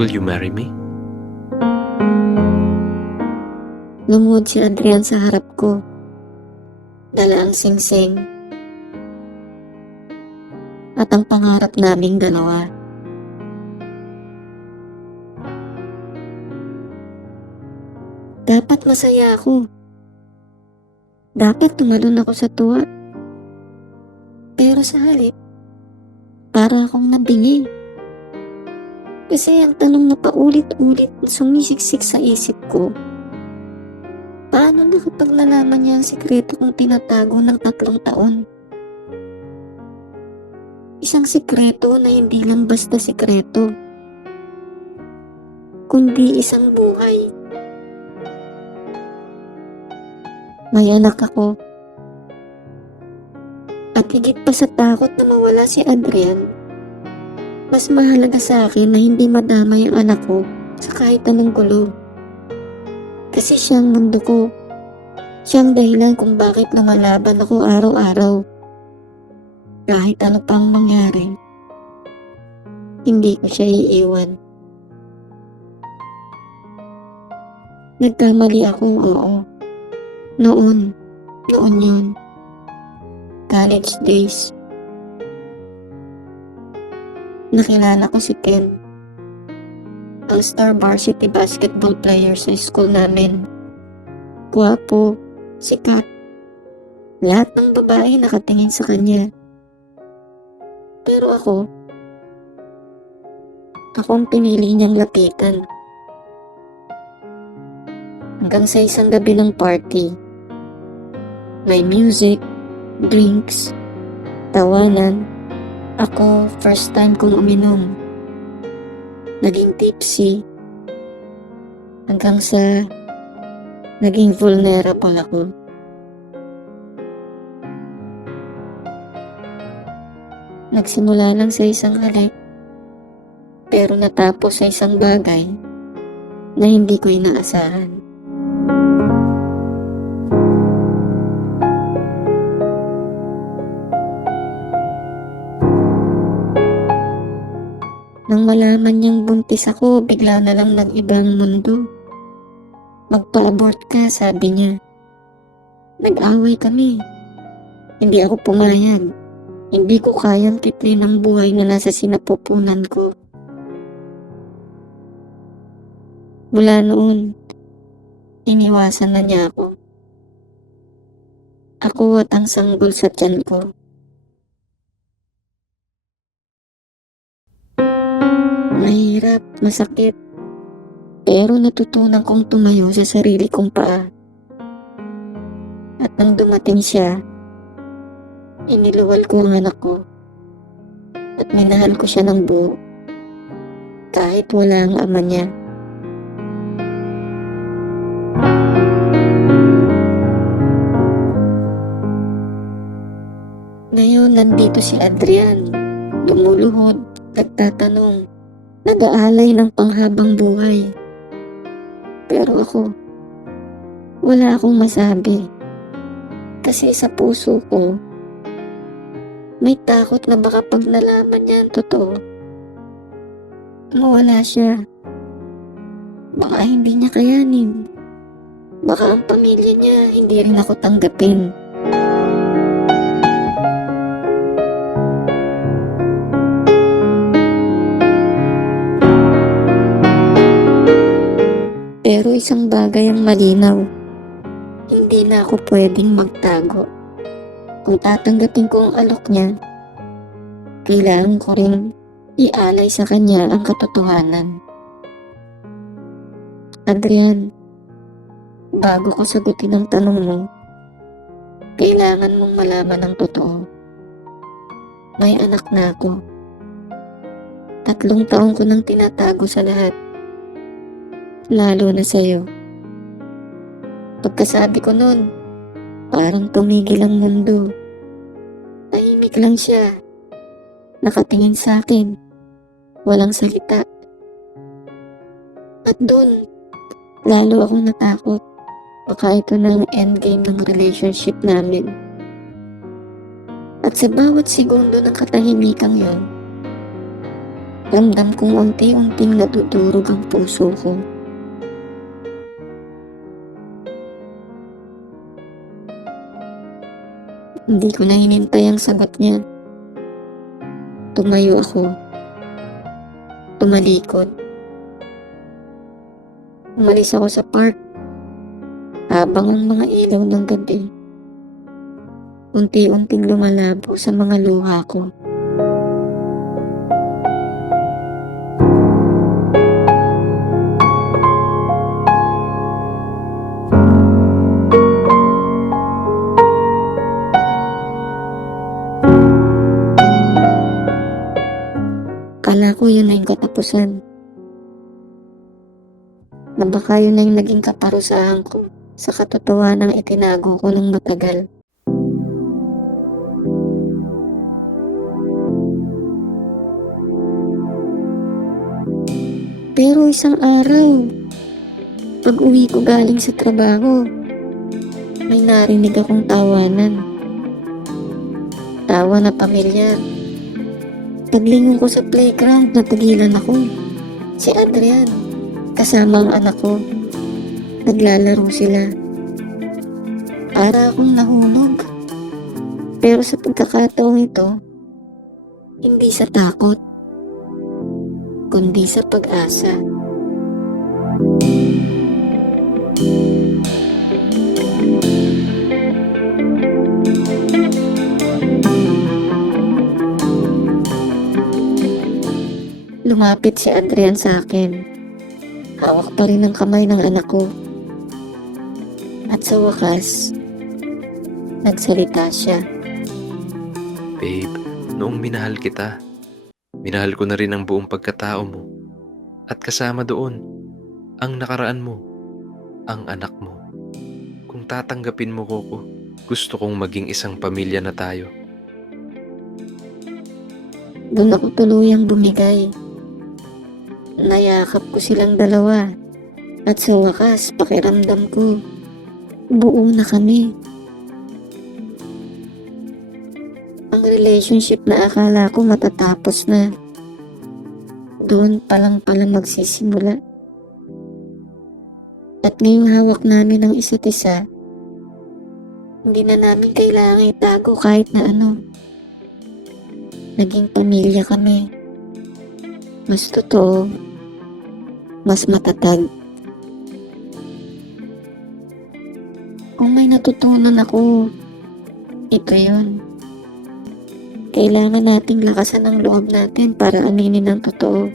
Will you marry me? Lumuhod si Adrian sa harap ko. Dala ang singsing. At ang pangarap naming dalawa. Dapat masaya ako. Dapat tumalon ako sa tuwa. Pero sa halip, para akong nabingi. Kasi ang tanong na paulit-ulit na sumisiksik sa isip ko, paano na kapag nalaman niya ang sikreto kong tinatago ng 3 taon? Isang sikreto na hindi lang basta sikreto, kundi isang buhay. May anak ako. At higit pa sa takot na mawala si Adrian, mas mahalaga sa akin na hindi madamay ang anak ko sa kahit anong gulo. Kasi siya ang mundo ko. Siya ang dahilan kung bakit lumalaban ako araw-araw. Kahit ano pang mangyari, hindi ko siya iiwan. Nagkamali akong oo. Noon yun. College days. Nakilala ko si Ken, ang star varsity basketball player sa school namin. Gwapo, sikat. Lahat ng babae nakatingin sa kanya. Pero ako ang pinili niyang lapitan. Hanggang sa isang gabi ng party. May music, drinks, tawanan. Ako, first time kong uminom. Naging tipsy. Hanggang sa naging vulnerable ako. Nagsimula lang sa isang halik, pero natapos sa isang bagay na hindi ko inaasahan. Nang malaman niyang buntis ako, bigla na lang nag-ibang mundo. Magpa-abort ka, sabi niya. Nag-away kami. Hindi ako pumayag. Hindi ko kayang tiplin ang buhay na nasa sinapupunan ko. Mula noon, iniwasan na niya ako. Ako at ang sanggol sa tiyan ko. Mahirap, masakit. Pero natutunan kong tumayo sa sarili kong paa. At nang dumating siya, iniluwal ko ang anak ko. At minahal ko siya ng buo. Kahit wala ang ama niya. Ngayon, nandito si Adrian. Lumuluhod, nagtatanong, nag-aalay ng panghabang buhay. Pero ako, wala akong masabi. Kasi sa puso ko, may takot na baka pag nalaman niya ang totoo, mawala siya. Baka hindi niya kayanin. Baka ang pamilya niya hindi rin ako tanggapin. Pero isang bagay ang malinaw. Hindi na ako pwedeng magtago. Kung tatanggapin ko ang alok niya, kailangan ko rin ialay sa kanya ang katotohanan. Adrian, bago ko sagutin ang tanong mo, kailangan mong malaman ang totoo. May anak na ako. 3 taon ko nang tinatago sa lahat. Lalo na sa'yo. Pagkasabi ko nun, parang tumigil ang mundo. Tahimik lang siya. Nakatingin sa akin. Walang salita. At dun, lalo akong natakot. Baka ito na ang endgame ng relationship namin. At sa bawat segundo ng katahimikan yun, Ramdam kong unti-unting nadudurog ang puso ko. Hindi ko na hinintay ang sagot niya. Tumayo ako. Tumalikod. Umalis ako sa park. Habang ang mga ilaw ng gabi unti-unting lumalabo sa mga luha ko. Kala ko yun na yung katapusan. Na baka yun na yung naging kaparusahan ko sa katotohanang itinago ko ng matagal. Pero isang araw, pag uwi ko galing sa trabaho, may narinig akong tawanan. Tawa na pamilyar. Paglingon ko sa playground, natagilan ako. Si Adrian, kasama ang anak ko. Naglalaro sila. Para akong nahulog. Pero sa pagkakataong ito, hindi sa takot, kundi sa pag-asa. Lumapit si Adrian sa akin. Hawak pa rin ang kamay ng anak ko. At sa wakas, nagsalita siya. Babe, noong minahal kita, minahal ko na rin ang buong pagkatao mo. At kasama doon, ang nakaraan mo, ang anak mo. Kung tatanggapin mo ko, gusto kong maging isang pamilya na tayo. Doon ako tuluyang bumigay. Nayakap ko silang dalawa. At sa wakas, pakiramdam ko, buo na kami. Ang relationship na akala ko matatapos na, doon palang magsisimula. At ngayong hawak namin ang isa't isa, hindi na namin kailangan itago kahit na ano. Naging pamilya kami. Mas totoo, mas matatag. Kung may natutunan ako, ito yun. Kailangan nating lakasan ang loob natin para aminin ang totoo.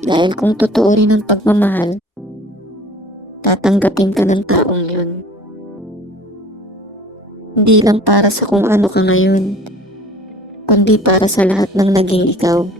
Dahil kung totoo rin ang pagmamahal, tatanggapin ka ng taong yun. Hindi lang para sa kung ano ka ngayon, kundi para sa lahat ng naging ikaw.